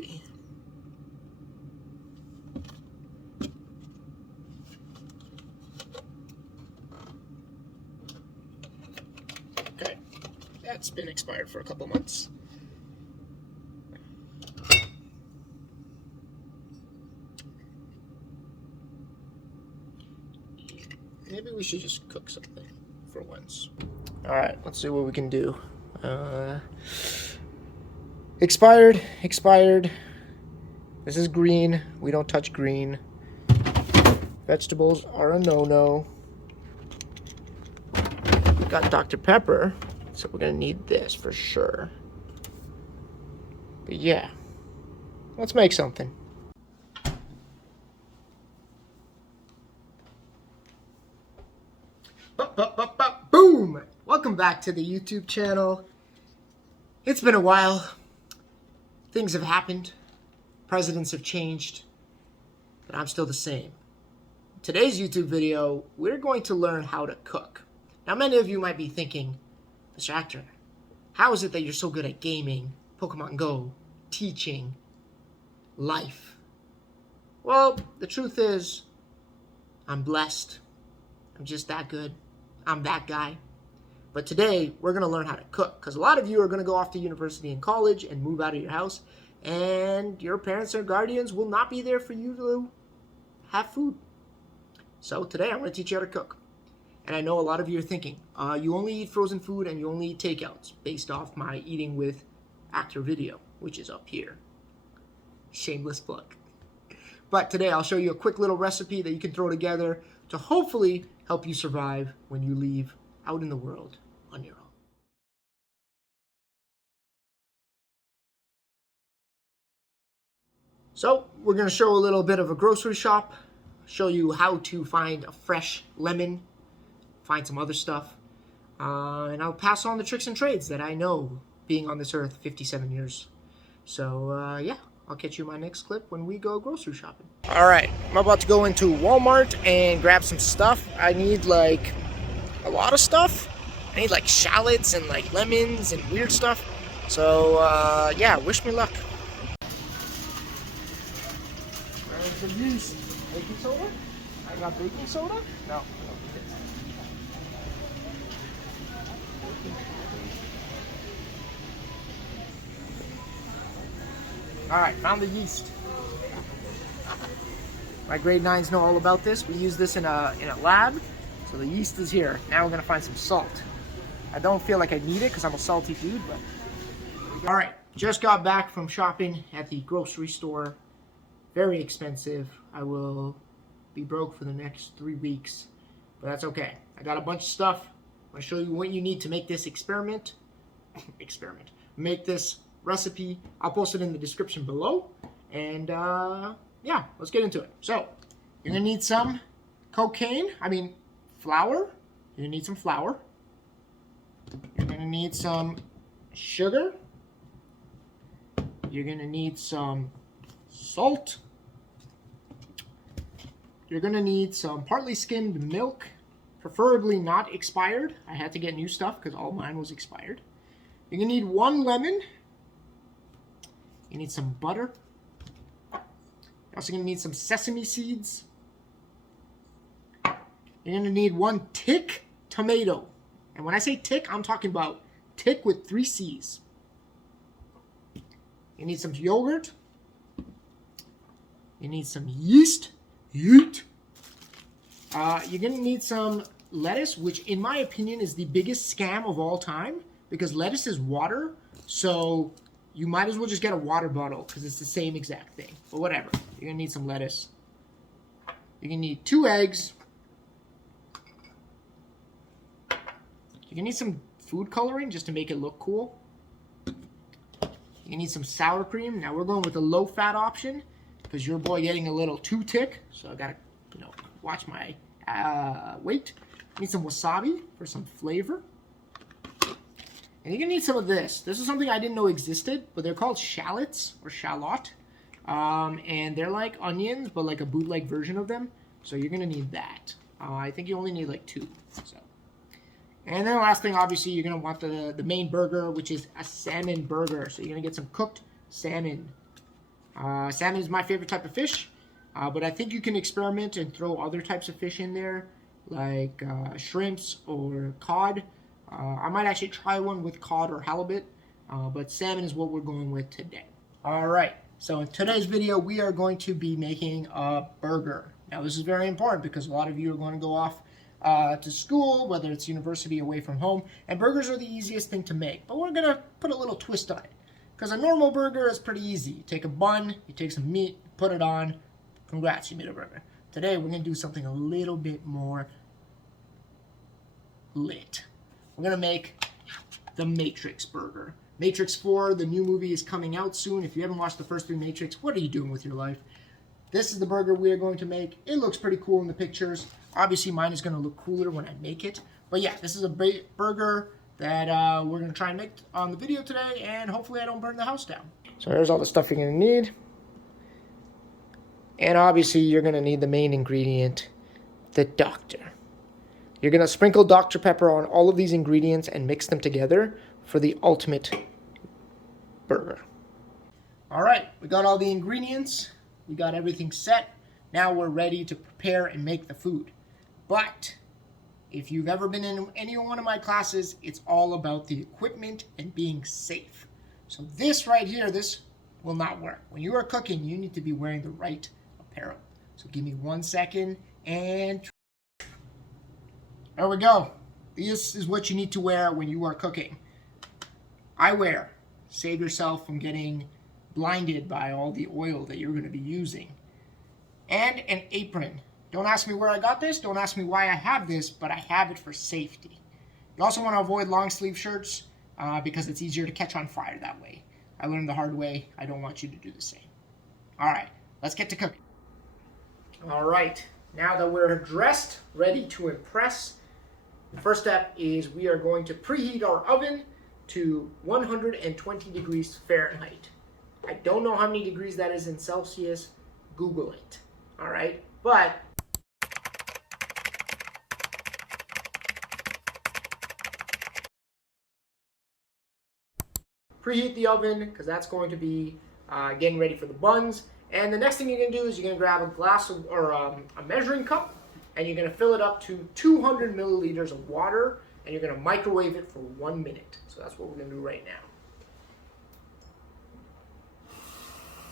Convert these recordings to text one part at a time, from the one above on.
wasabi. Okay, that's been expired for a couple months. Maybe we should just cook something for once. All right, let's see what we can do. Expired. This is green. We don't touch green. Vegetables are a no-no. Got Dr. Pepper, so we're gonna need this for sure. But yeah, let's make something. Boom! Welcome back to the YouTube channel. It's been a while. Things have happened. Presidents have changed. But I'm still the same. In today's YouTube video, we're going to learn how to cook. Now, many of you might be thinking, Mr. Akhter, how is it that you're so good at gaming, Pokemon Go, teaching, life? Well, the truth is, I'm blessed. I'm just that good. I'm that guy. But today, we're going to learn how to cook. Because a lot of you are going to go off to university and college and move out of your house. And your parents or guardians will not be there for you to have food. So today, I'm going to teach you how to cook. And I know a lot of you are thinking, you only eat frozen food and you only eat takeouts. Based off my eating with Akhter video, which is up here. Shameless plug. But today, I'll show you a quick little recipe that you can throw together to hopefully help you survive when you leave out in the world on your own. So we're going to show a little bit of a grocery shop, show you how to find a fresh lemon, find some other stuff, and I'll pass on the tricks and trades that I know being on this earth 57 years. So yeah, I'll catch you in my next clip when we go grocery shopping. All right, I'm about to go into Walmart and grab some stuff. I need like a lot of stuff. I need like shallots and like lemons and weird stuff. So yeah, wish me luck. Where's the yeast? Baking soda? I got baking soda? No. All right, found the yeast. My grade 9s know all about this. We use this in a lab. So the yeast is here. Now we're gonna find some salt. I don't feel like I need it because I'm a salty dude, but. All right, just got back from shopping at the grocery store. Very expensive. I will be broke for the next 3 weeks, but that's okay. I got a bunch of stuff. I'm gonna show you what you need to make this experiment. Make this recipe. I'll post it in the description below. And yeah, let's get into it. So, you're gonna need some flour. You're gonna need some flour. You're gonna need some sugar. You're gonna need some salt. You're gonna need some partly skimmed milk, preferably not expired. I had to get new stuff because all mine was expired. You're gonna need 1 lemon. You need some butter. You're also gonna need some sesame seeds. You're gonna need 1 tick tomato. And when I say tick, I'm talking about tick with 3 C's. You need some yogurt. You need some yeast. You're gonna need some lettuce, which in my opinion is the biggest scam of all time because lettuce is water. So you might as well just get a water bottle because it's the same exact thing. But whatever. You're gonna need some lettuce. You're gonna need 2 eggs. You're gonna need some food coloring just to make it look cool. You need some sour cream. Now we're going with the low-fat option because your boy getting a little too thick, so I gotta, watch my weight. You need some wasabi for some flavor, and you're gonna need some of this. This is something I didn't know existed, but they're called shallots or shallot, and they're like onions, but like a bootleg version of them. So you're gonna need that. I think you only need like 2. So. And then the last thing, obviously, you're going to want the main burger, which is a salmon burger. So you're going to get some cooked salmon. Salmon is my favorite type of fish, but I think you can experiment and throw other types of fish in there, like shrimps or cod. I might actually try one with cod or halibut, but salmon is what we're going with today. All right, so in today's video, we are going to be making a burger. Now, this is very important because a lot of you are going to go off to school, whether it's university away from home, and burgers are the easiest thing to make, but we're gonna put a little twist on it. Because a normal burger is pretty easy. You take a bun, you take some meat, put it on, congrats, you made a burger. Today, we're gonna do something a little bit more lit. We're gonna make the Matrix burger. Matrix 4, the new movie, is coming out soon. If you haven't watched the first 3 Matrix, what are you doing with your life? This is the burger we are going to make. It looks pretty cool in the pictures. Obviously, mine is gonna look cooler when I make it. But yeah, this is a burger that we're going to try and make on the video today, and hopefully I don't burn the house down. So here's all the stuff you're going to need. And obviously you're going to need the main ingredient, the Dr. You're going to sprinkle Dr. Pepper on all of these ingredients and mix them together for the ultimate burger. All right, we got all the ingredients. We got everything set. Now we're ready to prepare and make the food. But if you've ever been in any one of my classes, it's all about the equipment and being safe. So this right here, this will not work. When you are cooking, you need to be wearing the right apparel. So give me 1 second, and there we go. This is what you need to wear when you are cooking. Eyewear. Save yourself from getting blinded by all the oil that you're going to be using. And an apron. Don't ask me where I got this. Don't ask me why I have this, but I have it for safety. You also want to avoid long sleeve shirts because it's easier to catch on fire that way. I learned the hard way. I don't want you to do the same. All right, let's get to cooking. All right, now that we're dressed, ready to impress, the first step is we are going to preheat our oven to 120 degrees Fahrenheit. I don't know how many degrees that is in Celsius. Google it. All right, but preheat the oven because that's going to be getting ready for the buns. And the next thing you're going to do is you're going to grab a glass of, or a measuring cup, and you're going to fill it up to 200 milliliters of water, and you're going to microwave it for 1 minute. So that's what we're going to do right now.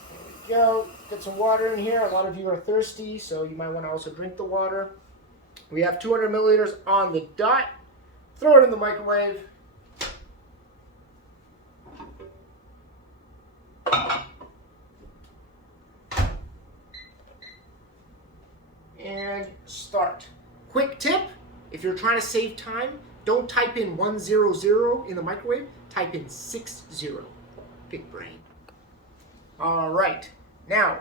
There we go. Get some water in here. A lot of you are thirsty, so you might want to also drink the water. We have 200 milliliters on the dot. Throw it in the microwave. And start. Quick tip, if you're trying to save time, don't type in 100 in the microwave, type in 60. Big brain. All right, now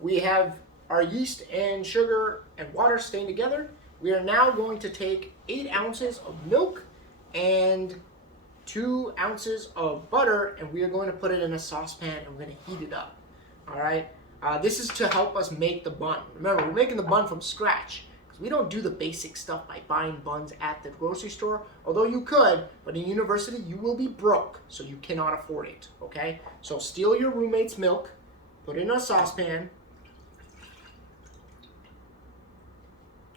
we have our yeast and sugar and water staying together. We are now going to take 8 ounces of milk and 2 ounces of butter, and we are going to put it in a saucepan and we're going to heat it up. All right. This is to help us make the bun. Remember, we're making the bun from scratch because we don't do the basic stuff by buying buns at the grocery store, although you could, but in university you will be broke, so you cannot afford it, okay? So steal your roommate's milk, put it in a saucepan.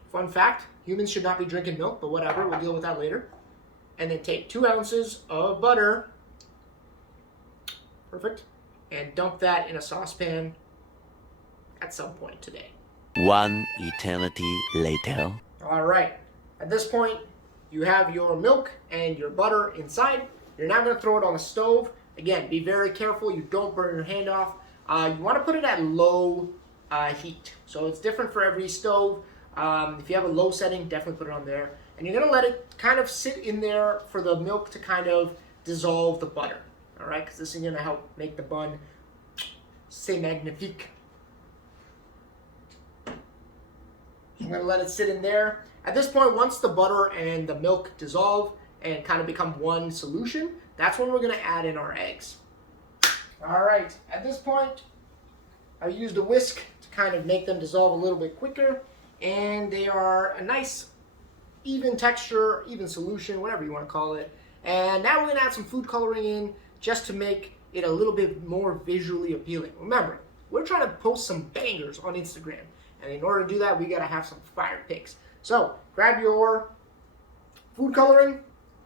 Fun fact, humans should not be drinking milk, but whatever, we'll deal with that later. And then take 2 ounces of butter, perfect, and dump that in a saucepan at some point today. 1 eternity later. All right, at this point, you have your milk and your butter inside. You're now gonna throw it on the stove. Again, be very careful, you don't burn your hand off. You wanna put it at low heat. So it's different for every stove. If you have a low setting, definitely put it on there. And you're gonna let it kind of sit in there for the milk to kind of dissolve the butter. All right, because this is gonna help make the bun c'est magnifique. I'm gonna let it sit in there. At this point, once the butter and the milk dissolve and kind of become one solution, that's when we're gonna add in our eggs. All right, at this point, I used a whisk to kind of make them dissolve a little bit quicker, and they are a nice even texture, even solution, whatever you wanna call it. And now we're gonna add some food coloring in just to make it a little bit more visually appealing. Remember, we're trying to post some bangers on Instagram. And in order to do that, we got to have some fire pics. So grab your food coloring,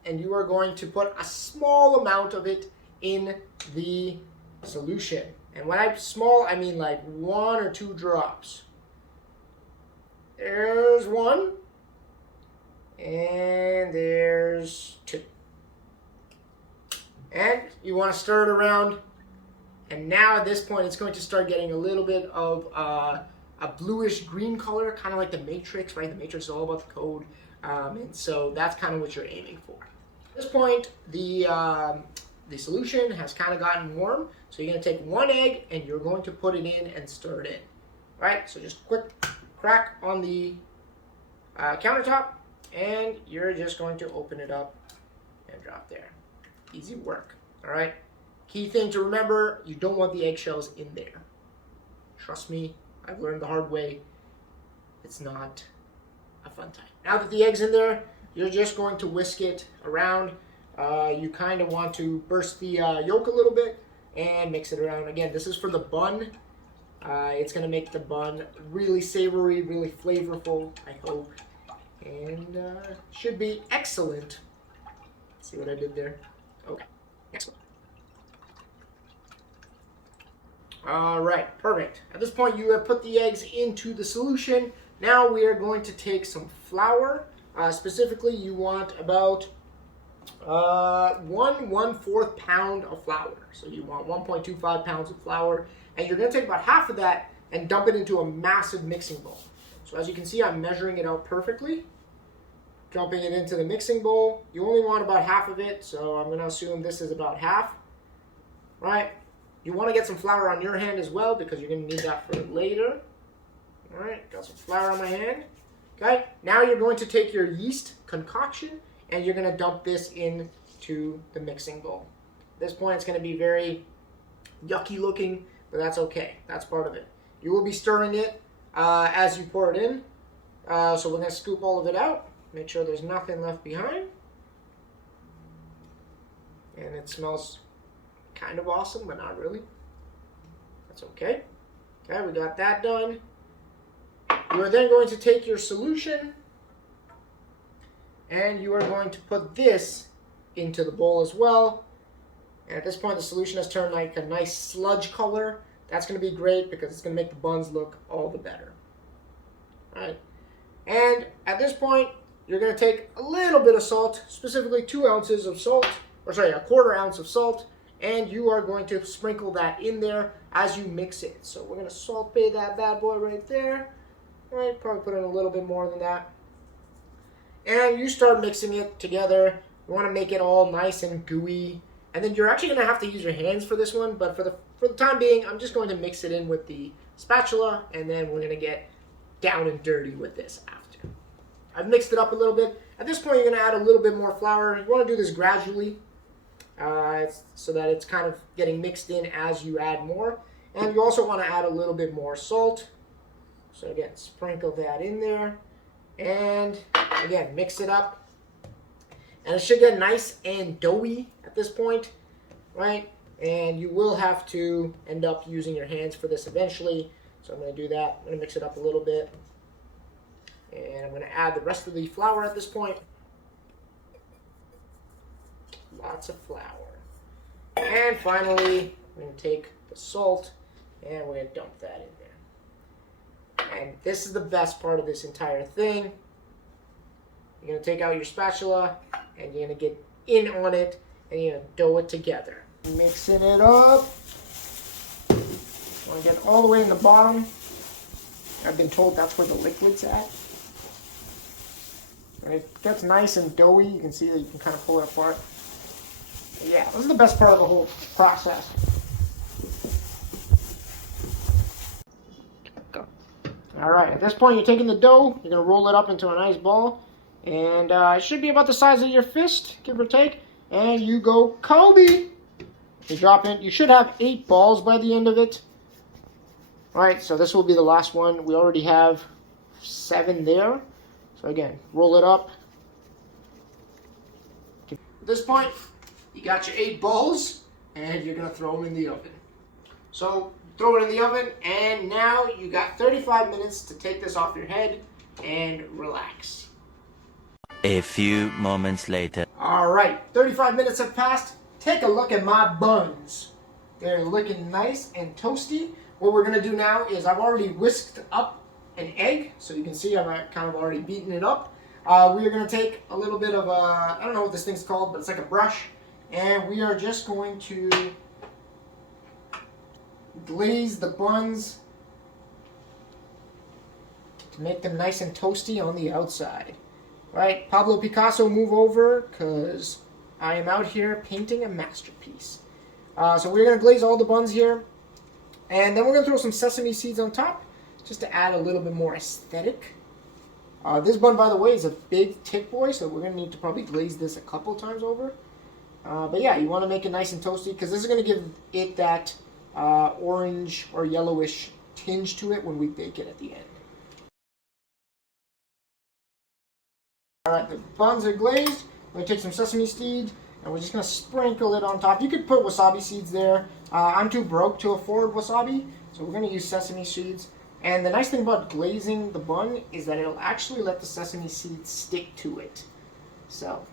and you are going to put a small amount of it in the solution. And when I'm small, I mean like 1 or 2 drops. There's 1. And there's 2. And you want to stir it around. And now at this point, it's going to start getting a little bit of a bluish green color, kind of like the Matrix, right? The Matrix is all about the code. And so that's kind of what you're aiming for. At this point, the solution has kind of gotten warm. So you're going to take 1 egg and you're going to put it in and stir it in. All right, so just quick crack on the countertop. And you're just going to open it up and drop there. Easy work, all right? Key thing to remember, you don't want the eggshells in there. Trust me, I've learned the hard way. It's not a fun time. Now that the egg's in there, you're just going to whisk it around. You kind of want to burst the yolk a little bit and mix it around. Again, this is for the bun. It's going to make the bun really savory, really flavorful, I hope. And should be excellent. See what I did there? Okay, excellent. All right, perfect. At this point, you have put the eggs into the solution. Now we are going to take some flour. Specifically, you want about 1/4 pound of flour. So you want 1.25 pounds of flour. And you're going to take about half of that and dump it into a massive mixing bowl. So as you can see, I'm measuring it out perfectly. Dumping it into the mixing bowl. You only want about half of it, so I'm going to assume this is about half. Right? You want to get some flour on your hand as well because you're going to need that for later. All right, got some flour on my hand. Okay, now you're going to take your yeast concoction and you're going to dump this into the mixing bowl. At this point, it's going to be very yucky looking, but that's okay. That's part of it. You will be stirring it as you pour it in. So we're going to scoop all of it out. Make sure there's nothing left behind. And it smells kind of awesome, but not really. That's okay. Okay, we got that done. You are then going to take your solution and you are going to put this into the bowl as well. And at this point, the solution has turned like a nice sludge color. That's going to be great because it's going to make the buns look all the better. All right. And at this point, you're going to take a little bit of salt, specifically 2 ounces of salt, or sorry, 1/4 ounce of salt, and you are going to sprinkle that in there as you mix it. So we're going to salt bay that bad boy right there. All right, probably put in a little bit more than that. And you start mixing it together. You want to make it all nice and gooey. And then you're actually going to have to use your hands for this one, but for the time being, I'm just going to mix it in with the spatula, and then we're going to get down and dirty with this after. I've mixed it up a little bit. At this point, you're going to add a little bit more flour. You want to do this gradually so that it's kind of getting mixed in as you add more. And you also want to add a little bit more salt. So again, sprinkle that in there. And again, mix it up. And it should get nice and doughy at this point, right? And you will have to end up using your hands for this eventually. So I'm going to do that. I'm going to mix it up a little bit. And I'm going to add the rest of the flour at this point. Lots of flour. And finally, we're going to take the salt and we're going to dump that in there. And this is the best part of this entire thing. You're going to take out your spatula and you're going to get in on it and you're going to dough it together. Mixing it up. Want to get all the way in the bottom. I've been told that's where the liquid's at. When it gets nice and doughy, you can see that you can kind of pull it apart. But yeah, this is the best part of the whole process. All right, at this point, you're taking the dough, you're going to roll it up into a nice ball, and it should be about the size of your fist, give or take, and you go Kobe. You drop it. You should have 8 balls by the end of it. All right, so this will be the last one. We already have 7 there. So again, roll it up. At this point, you got your 8 balls, and you're going to throw them in the oven. So throw it in the oven, and now you got 35 minutes to take this off your head and relax. A few moments later. All right, 35 minutes have passed. Take a look at my buns. They're looking nice and toasty. What we're gonna do now is I've already whisked up an egg, so you can see I've kind of already beaten it up. We are gonna take a little bit of I don't know what this thing's called, but it's like a brush, and we are just going to glaze the buns to make them nice and toasty on the outside. Right, Pablo Picasso, move over, because I am out here painting a masterpiece. So we're going to glaze all the buns here, and then we're going to throw some sesame seeds on top, just to add a little bit more aesthetic. This bun, by the way, is a big thick boy, so we're going to need to probably glaze this a couple times over. But yeah, you want to make it nice and toasty, because this is going to give it that orange or yellowish tinge to it when we bake it at the end. Alright, the buns are glazed. We're going to take some sesame seeds, and we're just going to sprinkle it on top. You could put wasabi seeds there. I'm too broke to afford wasabi, so we're going to use sesame seeds. And the nice thing about glazing the bun is that it'll actually let the sesame seeds stick to it. So,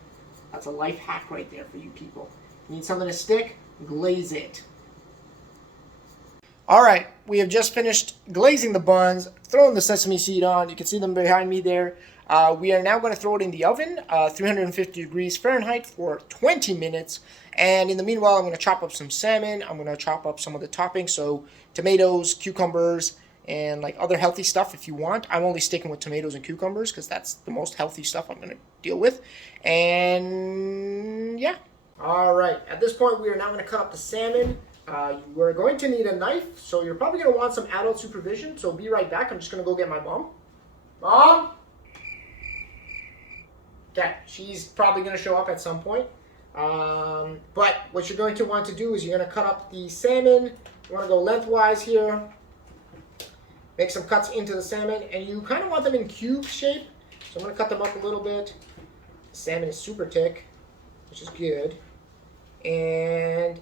that's a life hack right there for you people. You need something to stick? Glaze it. Alright, we have just finished glazing the buns, throwing the sesame seed on. You can see them behind me there. We are now going to throw it in the oven, 350 degrees Fahrenheit for 20 minutes. And in the meanwhile, I'm going to chop up some salmon. I'm going to chop up some of the toppings, so tomatoes, cucumbers, and like other healthy stuff if you want. I'm only sticking with tomatoes and cucumbers because that's the most healthy stuff I'm going to deal with. And yeah. All right. At this point, we are now going to cut up the salmon. We're going to need a knife, so you're probably going to want some adult supervision. So be right back. I'm just going to go get my mom. Mom? Okay, she's probably going to show up at some point. But what you're going to want to do is you're going to cut up the salmon. You want to go lengthwise here. Make some cuts into the salmon, and you kind of want them in cube shape. So I'm going to cut them up a little bit. The salmon is super thick, which is good. And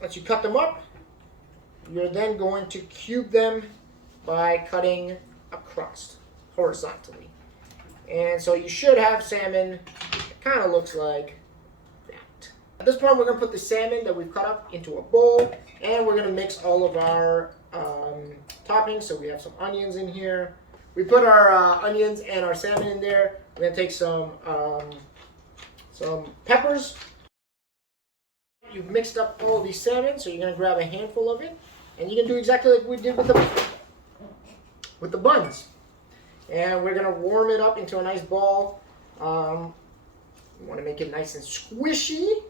once you cut them up, you're then going to cube them by cutting across horizontally. And so you should have salmon that kind of looks like that. At this point, we're going to put the salmon that we've cut up into a bowl, and we're going to mix all of our toppings. So we have some onions in here. We put our onions and our salmon in there. We're going to take some peppers. You've mixed up all of these salmon, so you're going to grab a handful of it, and you can do exactly like we did with the buns. And we're going to warm it up into a nice ball. You want to make it nice and squishy.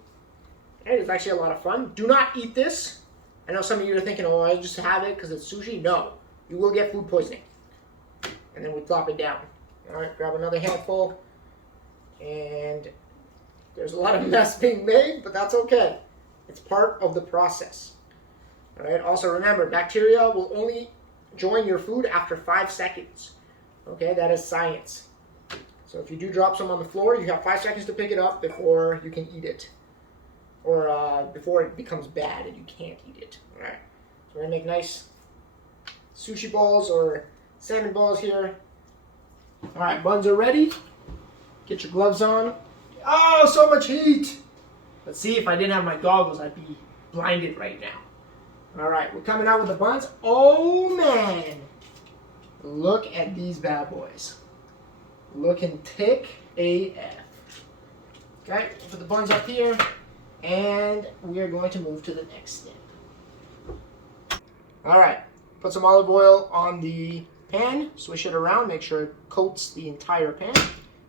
And it's actually a lot of fun. Do not eat this. I know some of you are thinking, oh, I just have it because it's sushi. No, you will get food poisoning. And then we plop it down. All right, grab another handful. And there's a lot of mess being made, but that's okay. It's part of the process. All right, also remember, bacteria will only join your food after 5 seconds. Okay, that is science. So if you do drop some on the floor, you have 5 seconds to pick it up before you can eat it. Or before it becomes bad and you can't eat it. All right, so we're gonna make nice sushi balls or salmon balls here. All right, buns are ready. Get your gloves on. Oh, so much heat. Let's see, if I didn't have my goggles, I'd be blinded right now. All right, we're coming out with the buns. Oh man, look at these bad boys. Looking thick AF. Okay, put the buns up here. And we are going to move to the next step. Alright, put some olive oil on the pan, swish it around, make sure it coats the entire pan.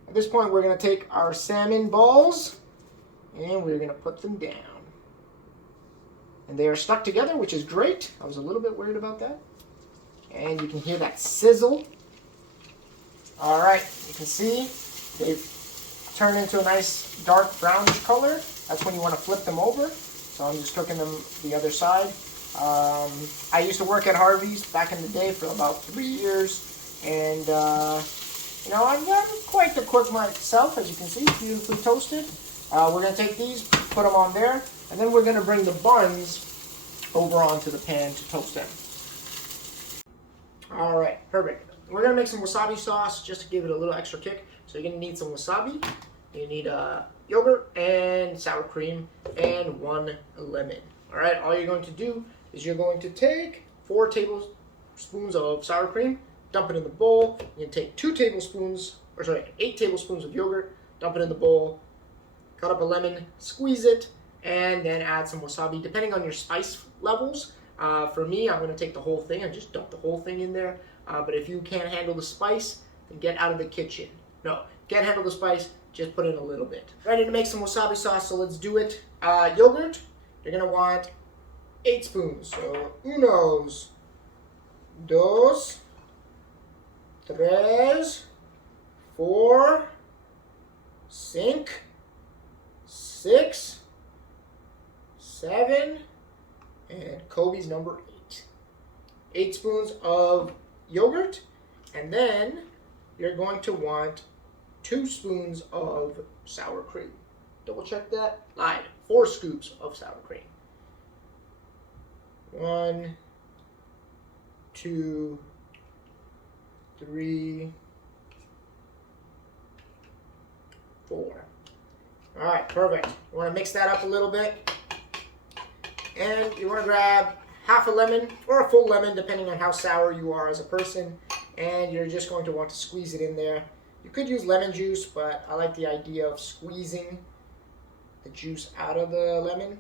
At this point, we're going to take our salmon balls and we're going to put them down. And they are stuck together, which is great. I was a little bit worried about that. And you can hear that sizzle. Alright, you can see they've turned into a nice dark brownish color. That's when you want to flip them over. So I'm just cooking them the other side. I used to work at Harvey's back in the day for about 3 years. And, you know, I'm quite the cook myself, as you can see, beautifully toasted. We're going to take these, put them on there. And then we're going to bring the buns over onto the pan to toast them. All right, perfect. We're gonna make some wasabi sauce just to give it a little extra kick. So you're gonna need some wasabi. You need yogurt and sour cream and 1 lemon. All right, all you're going to do is you're going to take 4 tablespoons of sour cream, dump it in the bowl. You're gonna take 8 tablespoons of yogurt, dump it in the bowl, cut up a lemon, squeeze it, and then add some wasabi, depending on your spice levels. For me, I'm gonna take the whole thing and just dump the whole thing in there. But if you can't handle the spice, then get out of the kitchen. No, can't handle the spice, just put in a little bit. Ready to make some wasabi sauce, so let's do it. Yogurt, you're gonna want 8 spoons. So, 1, 2, 3, 4, 5, 6, 7, and Kobe's number 8. 8 spoons of yogurt, and then you're going to want 2 spoons of sour cream. Double check that. Lied. 4 scoops of sour cream. 1, 2, 3, 4. All right, perfect. You want to mix that up a little bit, and you want to grab half a lemon or a full lemon, depending on how sour you are as a person, and you're just going to want to squeeze it in there. You could use lemon juice, but I like the idea of squeezing the juice out of the lemon.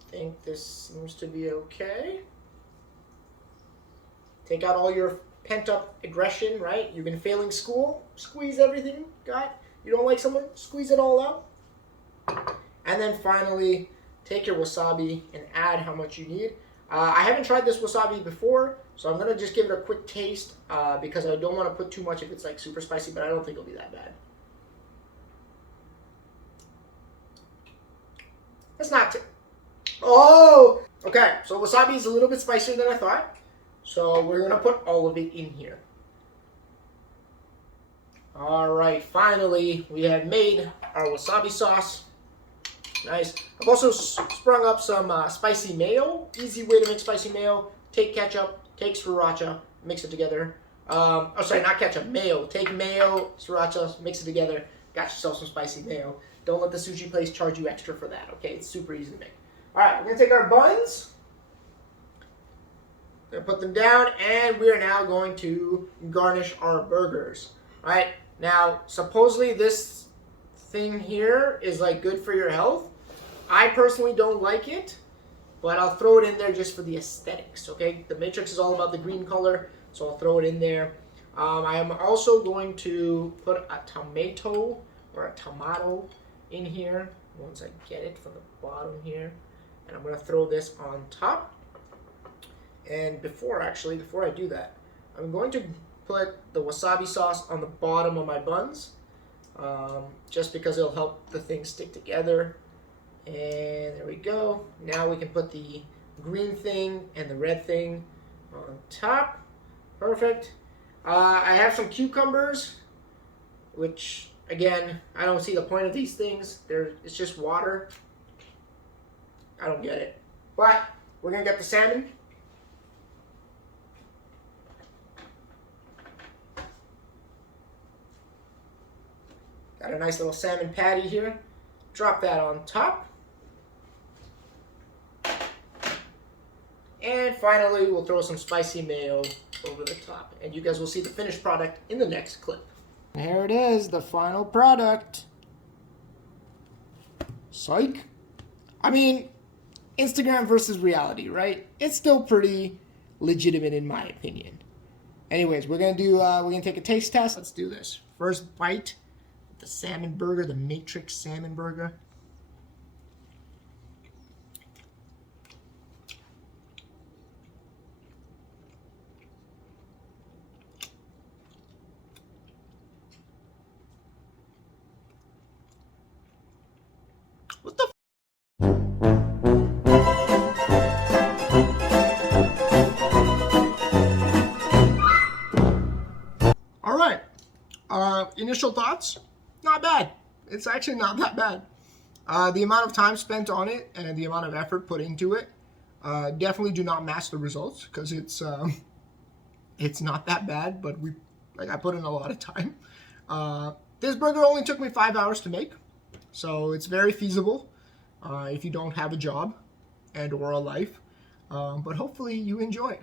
I think this seems to be okay. Take out all your pent-up aggression, right? You've been failing school, squeeze everything, you don't like someone, squeeze it all out. And then finally, take your wasabi and add how much you need. I haven't tried this wasabi before, so I'm gonna just give it a quick taste because I don't want to put too much if it's like super spicy, but I don't think it'll be that bad. It's not oh! Okay, so wasabi is a little bit spicier than I thought, so we're gonna put all of it in here. All right, finally, we have made our wasabi sauce. Nice. I've also sprung up some spicy mayo. Easy way to make spicy mayo. Take ketchup, take sriracha, mix it together. Oh, sorry, not ketchup, mayo. Take mayo, sriracha, mix it together. Got yourself some spicy mayo. Don't let the sushi place charge you extra for that, okay? It's super easy to make. All right, we're going to take our buns. We're going to put them down, and we are now going to garnish our burgers. All right, now, supposedly this thing here is like good for your health. I personally don't like it, but I'll throw it in there just for the aesthetics, okay? The Matrix is all about the green color, so I'll throw it in there. I am also going to put a tomato in here once I get it from the bottom here. And I'm going to throw this on top. And before I do that, I'm going to put the wasabi sauce on the bottom of my buns, just because it'll help the thing stick together. And there we go. Now we can put the green thing and the red thing on top. Perfect. I have some cucumbers, which, again, I don't see the point of these things. It's just water. I don't get it. But we're going to get the salmon. Got a nice little salmon patty here. Drop that on top. And finally, we'll throw some spicy mayo over the top. And you guys will see the finished product in the next clip. Here it is, the final product. Psych. I mean, Instagram versus reality, right? It's still pretty legitimate in my opinion. Anyways, we're gonna take a taste test. Let's do this. First bite, the salmon burger, the Matrix salmon burger. What the All right. Initial thoughts? Not bad. It's actually not that bad. The amount of time spent on it and the amount of effort put into it definitely do not match the results, because it's not that bad, but I put in a lot of time. This burger only took me 5 hours to make, so it's very feasible if you don't have a job and or a life. But hopefully you enjoy it.